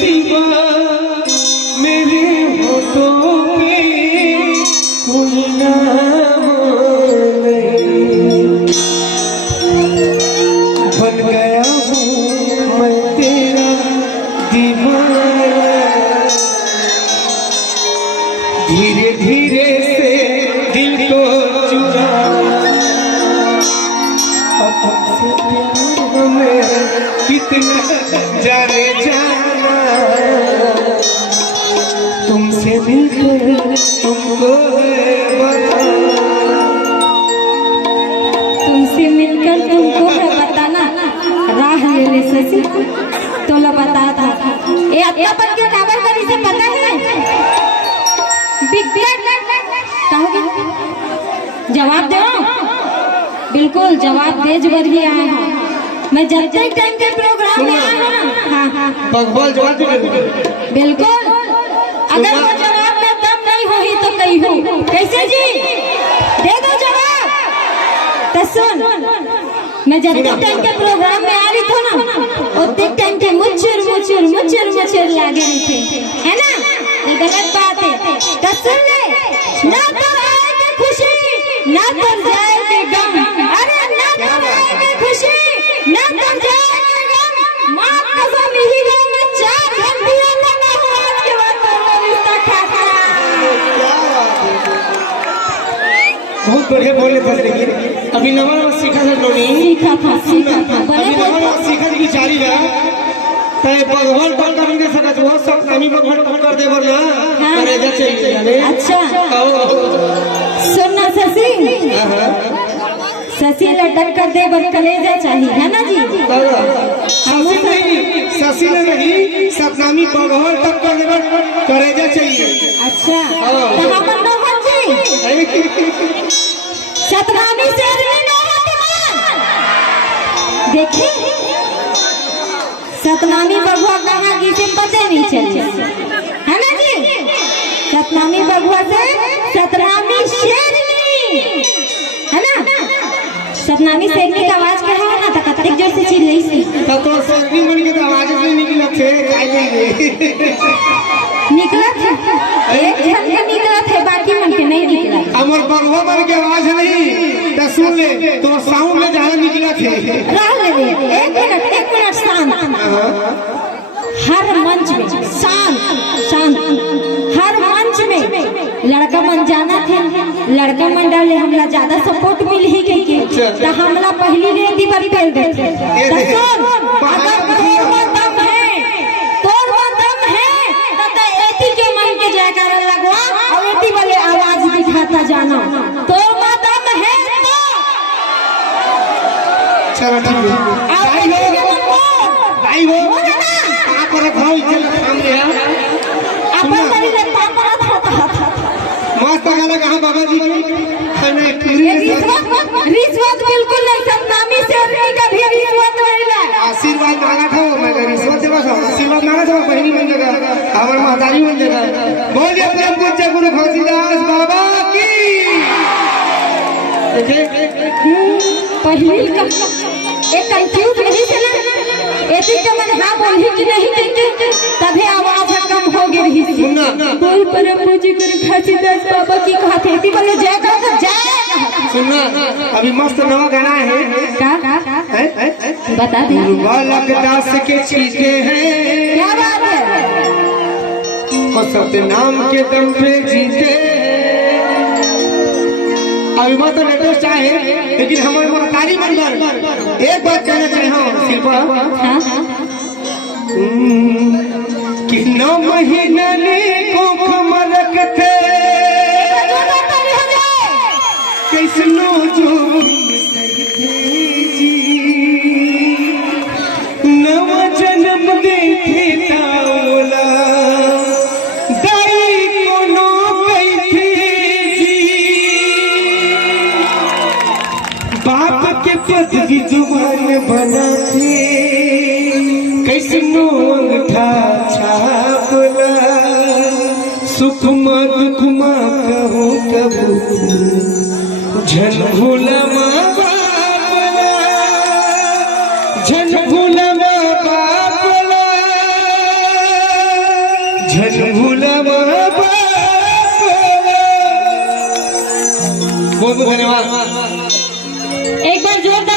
सिवा मेरे होठों पे कोई नाम नहीं, बन गया हूँ मैं तेरा दीवाना। धीरे धीरे से दिल को चुरा से प्यार हमें कितना जाने जाना। तुमसे मिलकर तुमको है बताना, राह ले शशि तोला बता था ये अपना पर क्यों काबर करी से पता है। कहोगे जवाब दो, बिल्कुल जवाब दे जबर भी आए हैं। मैं जब तक टाइम के प्रोग्राम में आया हूँ हाँ बकवाल जवाब दे बिल्कुल। अगर वो जवाब में दम नहीं होगी तो कही हो कैसे जी दे दो जवाब। तो सुन मैं जब तक टाइम के प्रोग्राम में आ रही थी ना उतने टाइम के मुचुर लागे रही थे है ना। ये गलत बात है। तो सुन ले ना तो आएगी खुशी ना तो जाएगी गम। अरे ना तो आएगी खुशी ना तो जाएगी गम। माँ कसम ही लो मैं 4 घंटियों लगा हूँ आज के बाद मेरा रिश्ता खाता। बहुत बढ़िया बोले थे लेकिन अभी नवा सीखा था नोनी सीखा था अभी नवा सीखा की जारी है। तय भगवान टोल कर नहीं सकत वो सब नामी भगवान टोल कर दे वरना करे जा चाहिए। अच्छा सुनना शशि लटक कर दे बर कलेजा चाहिए है ना जी। शशि ने नहीं सतनामी भगवान टोल कर दे बर करेजा चाहिए। अच्छा तो हम नौहन जी सतनामी से देखिए सतनामी बगुआ कहाँ की से पते नहीं चले है ना जी। सतनामी बगुआ से सतनामी शेरनी है ना। सतनामी शेरनी का आवाज क्या है ना तो कतरिक जोर से चिल्लाई सी तो शेरनी मन के आवाज से निकला थे निकला थे एक जन का निकला थे बाकी मन के नहीं निकला। अमर बगुआ मन के आवाज नहीं तो सुन ले तो साउंड में ज्यादा निकला थे। राह ले एक मिनट शांत। हर मंच में शांत हर मंच में लड़का मन जाना थे लड़का मन डाले हमला ज्यादा सपोर्ट मिल ही गई तो हमला पहली रेती पर फेल देते। अगर तोर दम है तो एती के मन के जयकारा लगवा और एती वाले आवाज दिखाता जाना। तोर दम है तो चलो ठीक है आई हो कहां पर खाओ चल सामने है अपन बड़ी लगता परत होता मस्त गाना कहां बाबा जी खाने रिश्वत बिल्कुल नहीं। सतनामी शेरनी का भी रिश्वत नहीं ले। आशीर्वाद मांगा था मैं रिश्वत देवा था आशीर्वाद मांगा था बहनी बन जाएगा हमार महतारी बन जाएगा। बोलिए अपने पूज्य गुरु घोसीदास बाबा की। पहली का एक कंफ्यूज नहीं चला ऐसी कमन हाँ बोली कि नहीं तभी आवाज कम हो गई। सुनना बोल परम पूज्य गुरु घोसीदास बाबा की कहते थी बोले जय कर जय। सुनना अभी मस्त नवा गाना है का बता दे। बालक दास के चीजें हैं क्या बात है और सतनाम के दम पे जीते। अभी मत लेटेस्ट आए लेकिन हमारे महतारी मंदिर एक बात कहना चाहे शिल्पा कि 9 महीने कोख मलक थे कैसनो जो नव जन्म देखे तावला दाई कोनो कैथे जी बाप के पद की जुबान बनाते कैसनो अंगठा छापला सुख दुख माँ कहूँ कबू झन भूला माँ बापला झन भूलमा बापला झन भूलमा बापला। बहुत बहुत धन्यवाद। एक बार जोरदार